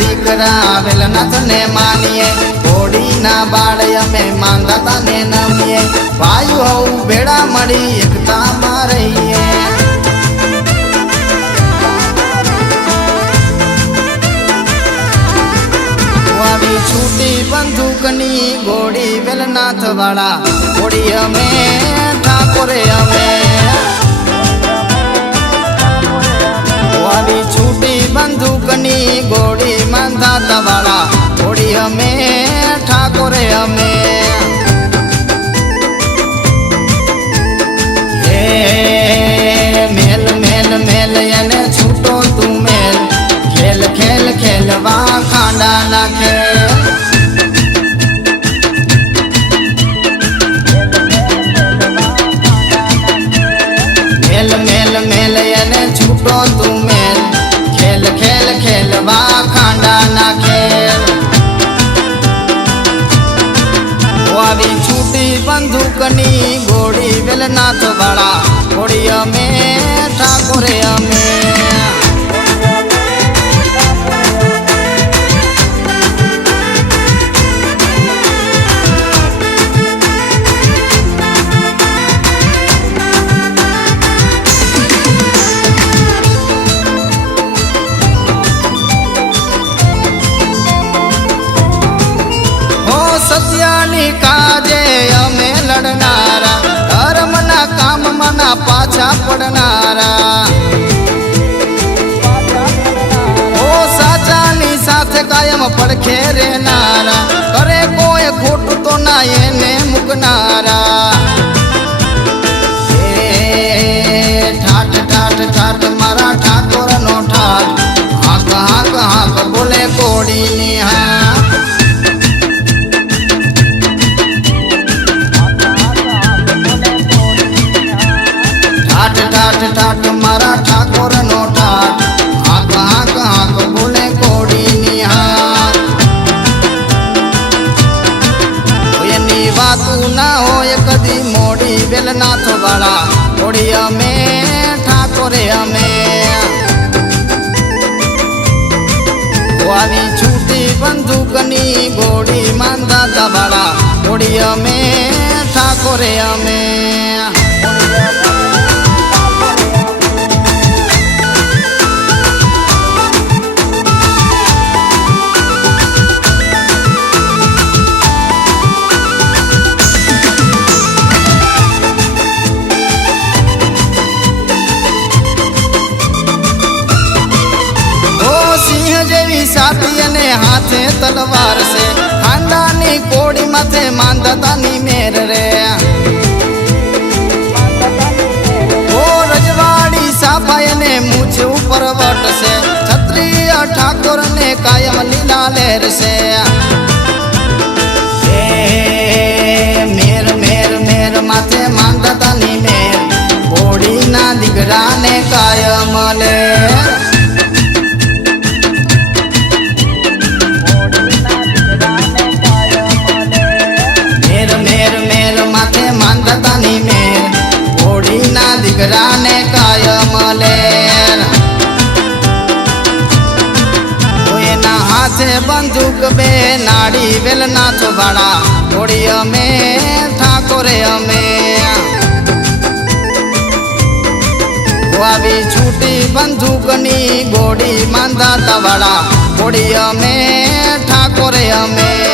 દીકરા વેલનાથ ને માનીએ. ઘોડીના બાળ અમે માંદાતા ને નમીએ. ભાઈ હવું ભેળા મળી એકતામાં રહીએ. છૂટી બંદૂકની ગોળી વેલનાથ વાળા ગોળી અમે, ઠાકોરે અમે. વાળા થોડી અમે, ઠાકોરે અમે. મેલ મેલ મેલ, એને છૂટો તું મેલ. ખેલ ખેલ, ખેલવા ખાંડા નાખે. મેલ મેલ મેલ, એને છૂટો તું બંદૂકની ગોળી વેલનાથ વાળા. ગોળી અમે ઠાકોરે અમે સત્યની કાજે અમે લડનારા. ધર્મના કામમાં પાછા પડનારા. ઓ સાચાની સાથે કાયમ પડખે રહેનારા. કરે કોઈ ખોટું તો ના એને મૂકનારા. ઠાઠ ઠાઠ ઠાઠ મારા મોડી વેલનાથ વાળા કોડી અમે, ઠાકોરે અમે. આવી છૂટી બંદૂકની ગોળી માંદા વાળા કોડી અમે, ઠાકોરે અમે. હાથે તલવાર છે. ખાંડાની કોડી માથે માંદાતાની મેર રે. ઓ રજવાડી સાફાય અને મૂછ ઉપર વટ છે ક્ષત્રિય ઠાકોર ને કાયમ લીલા લહેર છે. મેર મેર મેર માથે માંદાતાની મેર. કોડીના દીકરાને કાયમ લે. હાથે બંદૂક બે નાડી વેલનાથ વાળા. ઘોડી અમે, ઠાકોરે અમે. આવી છૂટી બંદૂકની ગોળી માંદાતા વાળા. ઘોડી અમે, ઠાકોરે અમે.